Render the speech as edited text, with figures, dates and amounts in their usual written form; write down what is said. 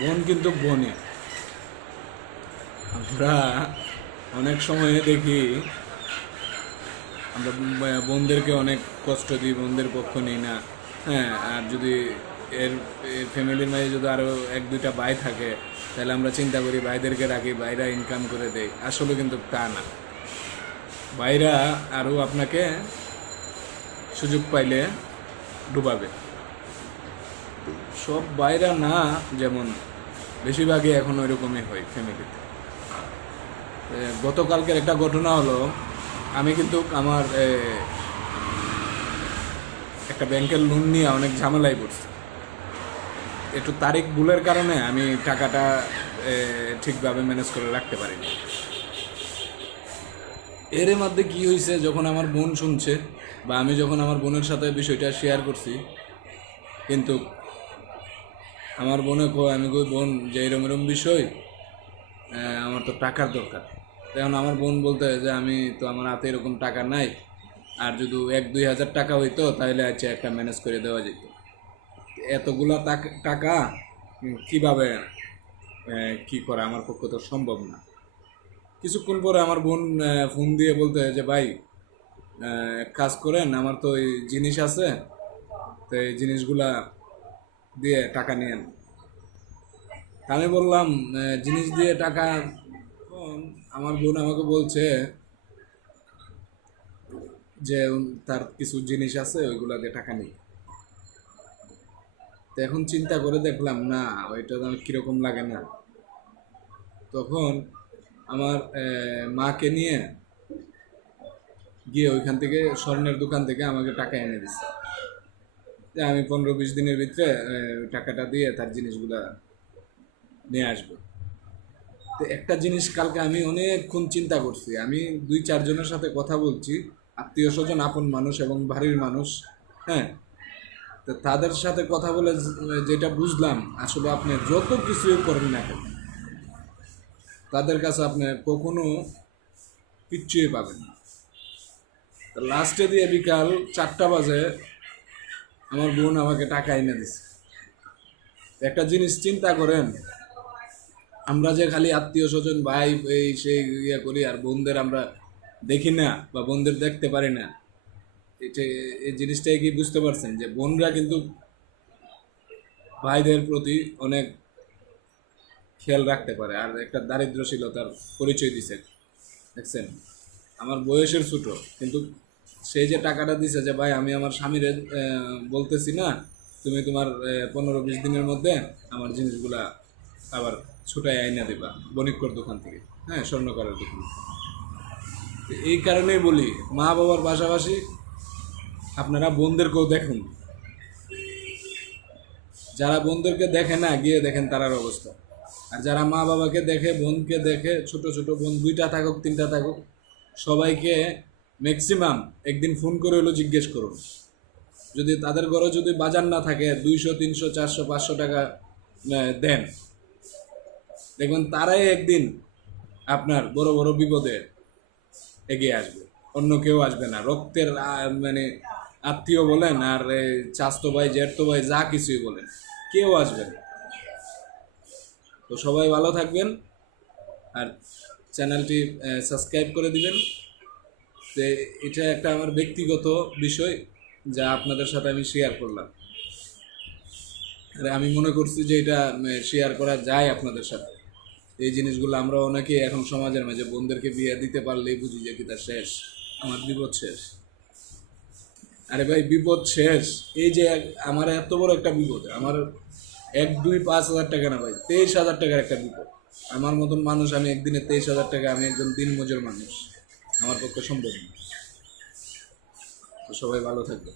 বোন কিন্তু বোনই। আমরা অনেক সময় দেখি আমরা বোনদেরকে অনেক কষ্ট দিই, বোনদের পক্ষ নিই না। হ্যাঁ, আর যদি এর ফ্যামিলির মাঝে যদি আরও এক দুইটা ভাই থাকে তাহলে আমরা চিন্তা করি ভাইদেরকে রাখি, ভাইরা ইনকাম করে দেয়। আসলে কিন্তু তা না। ভাইরা আরও আপনাকে সুযোগ পাইলে ডুবাবে। সব ভাইরা না, যেমন বেশিরভাগই এখন ওইরকমই হয় ফ্যামিলিতে। গতকালকের একটা ঘটনা হলো, আমি কিন্তু আমার একটা ব্যাংকের লোন নিয়ে অনেক ঝামেলায় পড়ছি। একটু তারিখ ভুলের কারণে আমি টাকাটা ঠিকভাবে ম্যানেজ করে রাখতে পারিনি। এর মধ্যে কি হয়েছে, যখন আমার বোন শুনছে বা আমি যখন আমার বোনের সাথে বিষয়টা শেয়ার করছি, কিন্তু আমার বোনে আমি কই বোন যে এরম এরম বিষয়, আমার তো টাকার দরকার। তখন আমার বোন বলতে যে আমি তো আমার হাতে এরকম টাকা নাই, আর যদি 1-2 হাজার টাকা হইতো তাহলে আচ্ছা একটা ম্যানেজ করে দেওয়া যেত। এতগুলা টাকা কিভাবে কি করা আমার পক্ষে তো সম্ভব না। কিছুক্ষণ পরে আমার বোন ফোন দিয়ে বলতে যে ভাই এক কাজ করেন, আমার তো এই জিনিস আছে, তো এই জিনিসগুলা দিয়ে টাকা নিয়েন। আমি বললাম জিনিস দিয়ে টাকা। আমার বোন আমাকে বলছে যে তার কিছু জিনিস আছে, ওইগুলা দিয়ে টাকা নেই। তো এখন চিন্তা করে দেখলাম না, ওইটা আমার কীরকম লাগে না। তখন আমার মাকে নিয়ে গিয়ে ওইখান থেকে স্বর্ণের দোকান থেকে আমাকে টাকা এনে দিচ্ছে, যে আমি 15-20 দিনের ভিতরে টাকাটা দিয়ে তার জিনিসগুলা নিয়ে আসবো। তো একটা জিনিস কালকে আমি অনেকক্ষণ চিন্তা করছি, আমি 2-4 জনের সাথে কথা বলছি, আত্মীয় স্বজন, আপন মানুষ এবং বাড়ির মানুষ। হ্যাঁ, তো তাদের সাথে কথা বলে যেটা বুঝলাম, আসলে আপনি যত কিছুই করেন না কেন তাদের কাছে আপনি কখনো কিচ্ছুই পাবেন না। তো লাস্টে দিয়ে বিকাল 4টা বাজে আমার বোন আমাকে টাকা এনে দিছে। একটা জিনিস চিন্তা করেন, আমরা যে খালি আত্মীয় স্বজন ভাই এই সেই ইয়ে করি, আর বোনদের আমরা দেখি না বা বোনদের দেখতে পারি না। এটা এই জিনিসটাই কি বুঝতে পারছেন যে বোনরা কিন্তু ভাইদের প্রতি অনেক খেয়াল রাখতে পারে, আর একটা দারিদ্রশীলতার পরিচয় দিছে। দেখছেন, আমার বয়সের ছোট, কিন্তু সেই যে টাকাটা দিছে যে ভাই আমি আমার স্বামীরে বলতেছি না, তুমি তোমার 15-20 দিনের মধ্যে আমার জিনিসগুলা আবার ছুটাই আইনা দিবা বণিকর দোকান থেকে, হ্যাঁ, স্বর্ণকারের দোকান। এই কারণেই বলি, মা বাবার পাশাপাশি আপনারা বোনদেরকেও দেখুন। যারা বোনদেরকে দেখে না, গিয়ে দেখেন তারার অবস্থা। আর যারা মা বাবাকে দেখে, বোনকে দেখে, ছোট ছোট বোন 2টা থাকুক 3টা থাকুক, সবাইকে ম্যাক্সিমাম একদিন ফোন করে হলো জিজ্ঞেস করুন। যদি তাদের ঘরে যদি বাজার না থাকে, 200, 300, 400, 500 টাকা দেন, দেখবেন তারাই একদিন আপনার বড় বড় বিপদে এগিয়ে আসবে, অন্য কেউ আসবে না। রক্তের মানে আত্মীয় বলেন আর চাচতো ভাই, জ্যাঠতো ভাই, যা কিছুই বলেন, কেউ আসবে না। তো সবাই ভালো থাকবেন, আর চ্যানেলটি সাবস্ক্রাইব করে দিবেন। তো এটা একটা আমার ব্যক্তিগত বিষয় যা আপনাদের সাথে আমি শেয়ার করলাম। আর আমি মনে করছি যে এটা শেয়ার করা যায় আপনাদের সাথে। এই জিনিসগুলো আমরা অনেকে এখন সমাজের মাঝে বোনদেরকে বিয়ে দিতে পারলেই বুঝি যে কি তার শেষ, আমার বিপদ শেষ। আরে ভাই, বিপদ শেষ। এই যে আমার এত বড় একটা বিপদ, আমার 1-2-5 হাজার টাকা না ভাই, 23,000 টাকার একটা বিপদ। আমার মতন মানুষ, আমি একদিনে 23,000 টাকা, আমি একজন দিনমজুর মানুষ, আমার পক্ষে সম্ভব না। তো সবাই ভালো থাকবে।